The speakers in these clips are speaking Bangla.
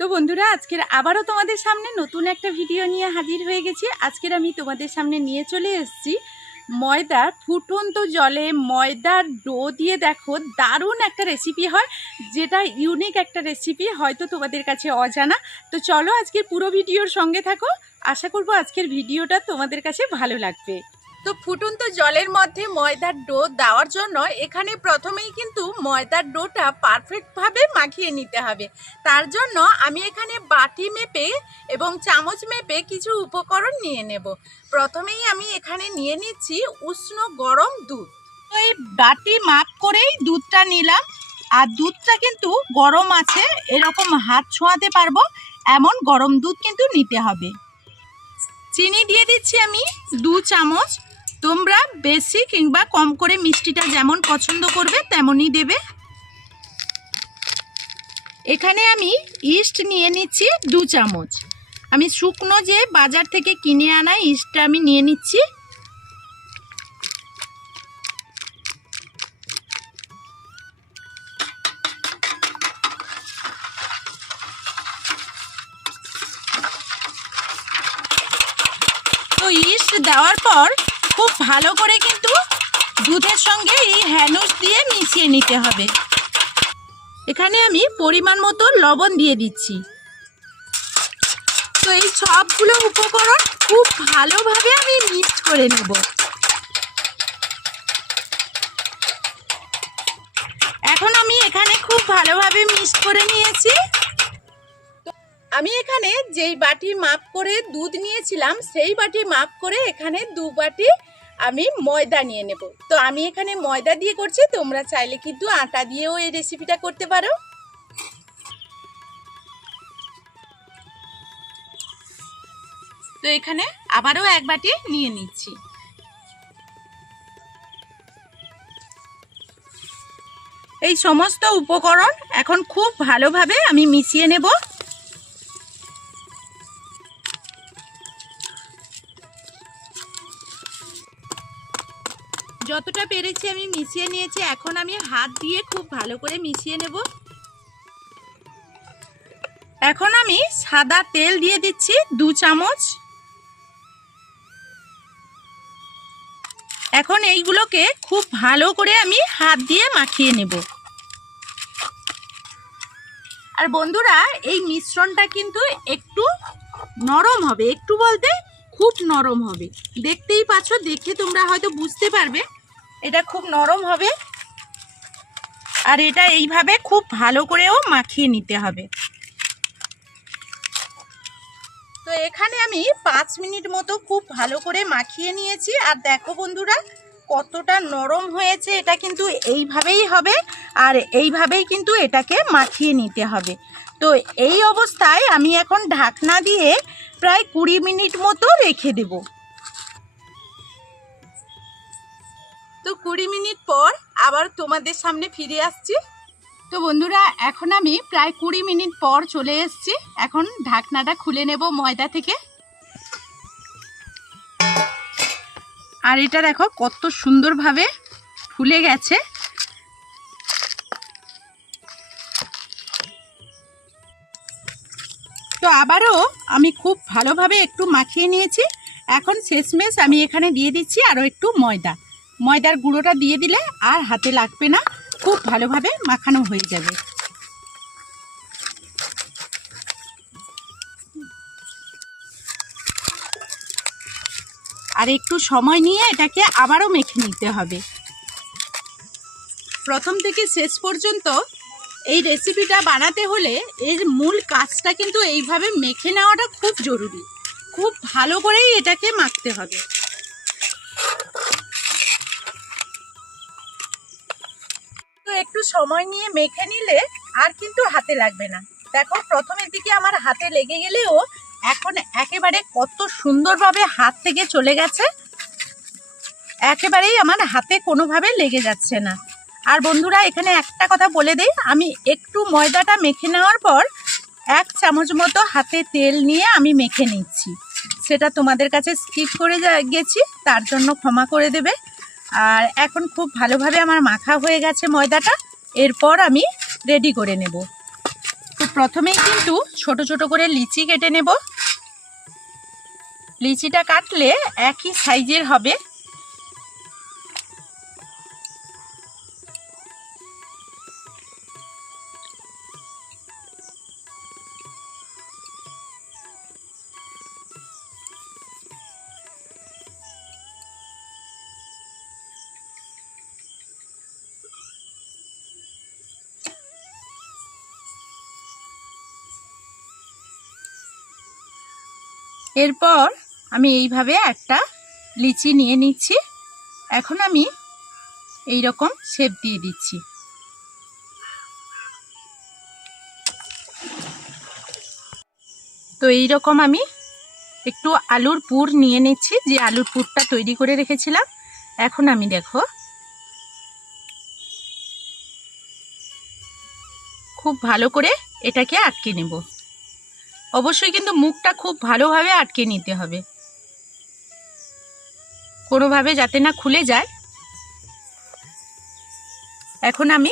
তো বন্ধুরা, আজকের আবারও তোমাদের সামনে নতুন একটা ভিডিও নিয়ে হাজির হয়ে গেছি। আজকের আমি তোমাদের সামনে নিয়ে চলে এসেছি ময়দার ফুটন্ত জলে ময়দার ডো দিয়ে দেখো, দারুণ একটা রেসিপি হয়, যেটা ইউনিক একটা রেসিপি হয়তো তোমাদের কাছে অজানা। তো চলো আজকের পুরো ভিডিওর সঙ্গে থাকো। আশা করব আজকের ভিডিওটা তোমাদের কাছে ভালো লাগবে। তো ফুটন্ত জলের মধ্যে ময়দার ডো দেওয়ার জন্য এখানে প্রথমেই কিন্তু ময়দার ডোটা পারফেক্টভাবে মাখিয়ে নিতে হবে। তার জন্য আমি এখানে বাটি মেপে এবং চামচ মেপে কিছু উপকরণ নিয়ে নেব। প্রথমেই আমি এখানে নিয়ে নিচ্ছি উষ্ণ গরম দুধ। তো এই বাটি মাপ করেই দুধটা নিলাম। আর দুধটা কিন্তু গরম আছে, এরকম হাত ছোঁয়াতে পারব, এমন গরম দুধ কিন্তু নিতে হবে। চিনি দিয়ে দিচ্ছি আমি দু চামচ। তোমরা বেশি কিংবা কম করে মিষ্টিটা যেমন পছন্দ করবে, তেমনই দেবে। এখানে আমি ইস্ট নিয়ে নিচ্ছি দু চামচ। আমি শুকনো যে বাজার থেকে কিনে আনা ইস্টটা আমি নিয়ে নিচ্ছি। তো ইস্ট দেওয়ার পর খুব ভালো করে কিন্তু দুধের সঙ্গে এই হ্যানুস দিয়ে মিশিয়ে নিতে হবে। এখানে আমি পরিমাণ মতো লবণ দিয়ে দিচ্ছি। তো এই সবগুলো উপকরণ খুব ভালোভাবে আমি মিক্সড করে নেব। এখন আমি এখানে খুব ভালোভাবে মিক্সড করে নিয়েছি। আমি এখানে যেই বাটি মাপ করে দুধ নিয়েছিলাম, সেই বাটি মাপ করে এখানে দু বাটি আমি ময়দা নিয়ে নেব। তো আমি এখানে ময়দা দিয়ে করছি, তোমরা চাইলে কিন্তু আটা দিয়েও এই রেসিপিটা করতে পারো। তো এখানে আবারও এক বাটি নিয়ে নিচ্ছি। এই সমস্ত উপকরণ এখন খুব ভালোভাবে আমি মিশিয়ে নেব। যতটা পেরেছি আমি মিশিয়ে নিয়েছি, এখন আমি হাত দিয়ে খুব ভালো করে মিশিয়ে নেব। এখন আমি সাদা তেল দিয়ে দিচ্ছি দু চামচ। এখন এইগুলোকে খুব ভালো করে আমি হাত দিয়ে মাখিয়ে নেব। আর বন্ধুরা, এই মিশ্রণটা কিন্তু একটু নরম হবে, একটু বলতে খুব নরম হবে। দেখতেই পাচ্ছ, দেখে তোমরা হয়তো বুঝতে পারবে এটা খুব নরম হবে। আর এটা এইভাবে খুব ভালো করেও মাখিয়ে নিতে হবে। তো এখানে আমি পাঁচ মিনিট মতো খুব ভালো করে মাখিয়ে নিয়েছি। আর দেখো বন্ধুরা, কতটা নরম হয়েছে, এটা কিন্তু এইভাবেই হবে। আর এইভাবেই কিন্তু এটাকে মাখিয়ে নিতে হবে। তো এই অবস্থায় আমি এখন ঢাকনা দিয়ে প্রায় কুড়ি মিনিট মতো রেখে দেব। তো কুড়ি মিনিট পর আবার তোমাদের সামনে ফিরে আসছি। তো বন্ধুরা, এখন আমি প্রায় কুড়ি মিনিট পর চলে এসেছি। এখন ঢাকনাটা খুলে নেব ময়দা থেকে। আর এটা দেখো, কত সুন্দরভাবে ফুলে গেছে। তো আবারও আমি খুব ভালোভাবে একটু মাখিয়ে নিয়েছি। এখন শেষমেশ আমি এখানে দিয়ে দিচ্ছি আরও একটু ময়দা। ময়দার গুঁড়োটা দিয়ে দিলে আর হাতে লাগবে না, খুব ভালোভাবে মাখানো হয়ে যাবে। আর একটু সময় নিয়ে এটাকে আবারও মেখে নিতে হবে। প্রথম থেকে শেষ পর্যন্ত এই রেসিপিটা বানাতে হলে এর মূল কাজটা কিন্তু এইভাবে মেখে নেওয়াটা খুব জরুরি। খুব ভালো করেই এটাকে মাখতে হবে তো একটু সময় নিয়ে মেখে নিলে আর কিন্তু হাতে লাগবে না। দেখো, প্রথমের দিকে আমার হাতে লেগে গেলেও এখন একেবারে কত সুন্দরভাবে হাত থেকে চলে গেছে, একেবারেই আমার হাতে কোনোভাবে লেগে যাচ্ছে না। আর বন্ধুরা, এখানে একটা কথা বলে দিই, আমি একটু ময়দাটা মেখে নেওয়ার পর এক চামচ মতো হাতে তেল নিয়ে আমি মেখে নিচ্ছি। সেটা তোমাদের কাছে স্কিপ করে গেছি, তার জন্য ক্ষমা করে দেবে। আর এখন খুব ভালোভাবে আমার মাখা হয়ে গেছে ময়দাটা। এরপর আমি রেডি করে নেব। তো প্রথমেই কিন্তু ছোট ছোট করে লিচি কেটে নেব। লিচিটা কাটলে একই সাইজের হবে। এরপর আমি এইভাবে একটা লিচি নিয়ে নিচ্ছি। এখন আমি এই রকম শেপ দিয়ে দিচ্ছি। তো এই রকম আমি একটু আলুর পুর নিয়ে নিচ্ছি, যে আলুর পুরটা তৈরি করে রেখেছিলাম। এখন আমি দেখো, খুব ভালো করে এটাকে আটকে নেব। অবশ্যই কিন্তু মুখটা খুব ভালোভাবে আটকে নিতে হবে। কোনোভাবে যাতে না খুলে যায়। এখন আমি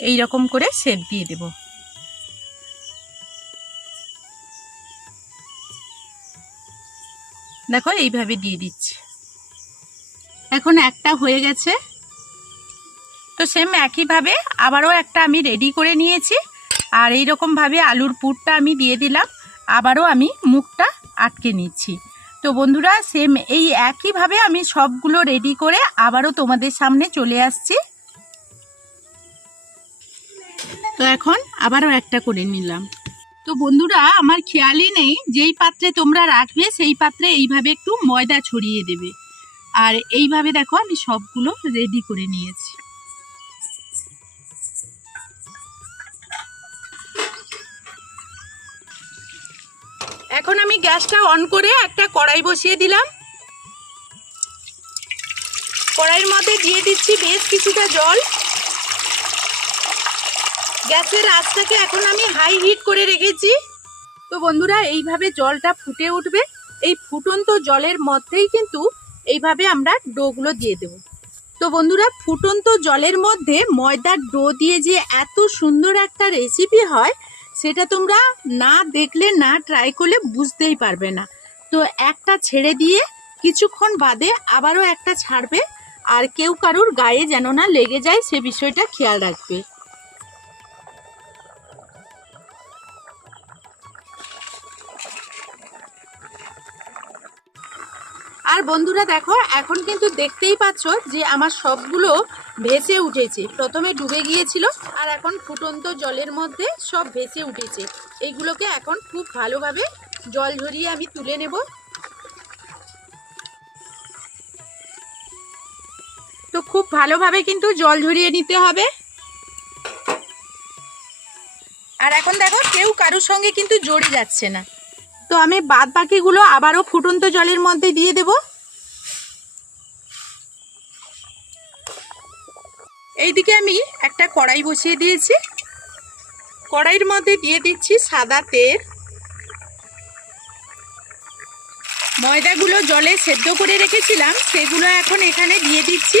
এই রকম করে সেপ দিয়ে দেব। দেখো, এইভাবে দিয়ে দিচ্ছি। এখন একটা হয়ে গেছে। তো সেম একইভাবে আবারও একটা আমি রেডি করে নিয়েছি। আর এই ভাবে আলুর পুরটা আমি দিয়ে দিলাম। আবারও আমি মুখটা আটকে নিচ্ছি। তো বন্ধুরা সেম এই একইভাবে আমি সবগুলো রেডি করে আবারও তোমাদের সামনে চলে আসছি। তো এখন আবারও একটা করে নিলাম। তো বন্ধুরা, আমার খেয়ালই নেই, যেই পাত্রে তোমরা রাখবে, সেই পাত্রে এইভাবে একটু ময়দা ছড়িয়ে দেবে। আর এইভাবে দেখো, আমি সবগুলো রেডি করে নিয়েছি। এখন আমি গ্যাসটা অন করে একটা কড়াই বসিয়ে দিলাম। কড়াইয়ের মধ্যে দিয়ে দিচ্ছি বেশ কিছুটা জল। গ্যাসের আঁচটাকে এখন আমি হাই হিট করে রেখেছি। তো বন্ধুরা, এইভাবে জলটা ফুটে উঠবে। এই ফুটন্ত জলের মধ্যেই কিন্তু এইভাবে আমরা ডোগুলো দিয়ে দেব। তো বন্ধুরা, ফুটন্ত জলের মধ্যে ময়দার ডো দিয়ে যে এত সুন্দর একটা রেসিপি হয় সেটা তোমরা না দেখলে, না ট্রাই করলে বুঝতেই পারবে না। তো একটা ছেড়ে দিয়ে কিছুক্ষণ বাদে আবারও একটা ছাড়বে, আর কেউ কারুর গায়ে যেন না লেগে যায় সে বিষয়টা খেয়াল রাখবে। আর বন্ধুরা দেখো, এখন কিন্তু দেখতেই পাচ্ছ যে আমার সবগুলো ভেসে উঠেছে। প্রথমে ডুবে গিয়েছিল আর এখন ফুটন্ত জলের মধ্যে সব ভেসে উঠেছে। এইগুলোকে এখন খুব ভালোভাবে জল ঝরিয়ে আমি তুলে নেব। তো খুব ভালোভাবে কিন্তু জল ঝরিয়ে নিতে হবে। আর এখন দেখো, কেউ কারোর সঙ্গে কিন্তু জড়ে যাচ্ছে না। তো আমি বাদ বাকিগুলো আবারও ফুটন্ত জলের মধ্যে দিয়ে দেব। এইদিকে আমি একটা কড়াই বসিয়ে দিয়েছি। কড়াইয়ের মধ্যে দিয়ে দিচ্ছি সাদা তেল। ময়দাগুলো জলে সেদ্ধ করে রেখেছিলাম, সেগুলো এখন এখানে দিয়ে দিচ্ছি।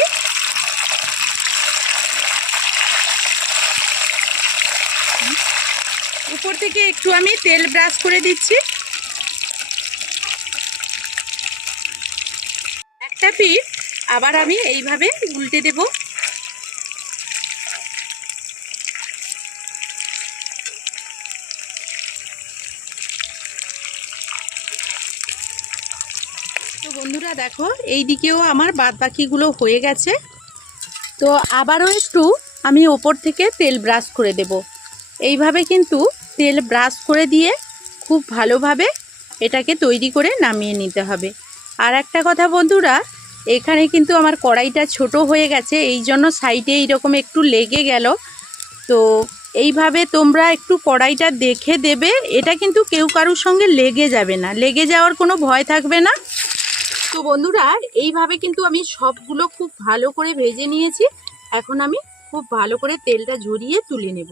উপর থেকে একটু আমি তেল ব্রাশ করে দিচ্ছি। একটা পিস আবার আমি এইভাবে উল্টে দেব। তো বন্ধুরা দেখো এই দিকেও আমার বাদ বাকিগুলো হয়ে গেছে। তো আবারও একটু আমি ওপর থেকে তেল ব্রাশ করে দেব। এইভাবে কিন্তু তেল ব্রাশ করে দিয়ে খুব ভালোভাবে এটাকে তৈরি করে নামিয়ে নিতে হবে। আর একটা কথা বন্ধুরা, এখানে কিন্তু আমার কড়াইটা ছোট হয়ে গেছে, এই জন্য সাইডে এইরকম একটু লেগে গেল। তো এইভাবে তোমরা একটু কড়াইটা দেখে দেবে, এটা কিন্তু কেউ কারুর সঙ্গে লেগে যাবে না, লেগে যাওয়ার কোনো ভয় থাকবে না। তো বন্ধুরা, এইভাবে কিন্তু আমি সবগুলো খুব ভালো করে ভেজে নিয়েছি, এখন আমি খুব ভালো করে তেলটা ঝরিয়ে তুলে নেব।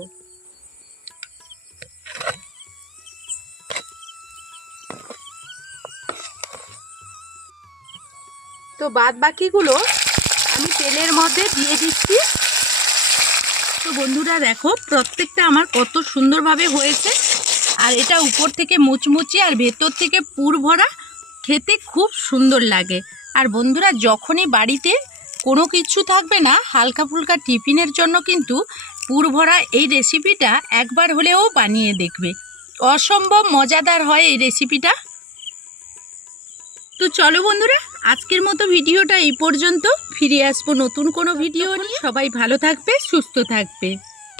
তো বাদ বাকিগুলো আমি তেলের মধ্যে দিয়ে দিচ্ছি। তো বন্ধুরা দেখো, প্রত্যেকটা আমার কত সুন্দরভাবে হয়েছে। আর এটা উপর থেকে মুচমুচি আর ভেতর থেকে পুর ভরা, খেতে খুব সুন্দর লাগে। আর বন্ধুরা, যখনই বাড়িতে কোনো কিছু থাকবে না হালকা ফুলকা টিফিনের জন্য কিন্তু পুর ভরা এই রেসিপিটা একবার হলেও বানিয়ে দেখবে। অসম্ভব মজাদার হয় এই রেসিপিটা তো চলো বন্ধুরা, আজকের মতো ভিডিওটা এই পর্যন্ত। ফিরে আসব নতুন কোনো ভিডিও নিয়ে। সবাই ভালো থাকবে, সুস্থ থাকবে।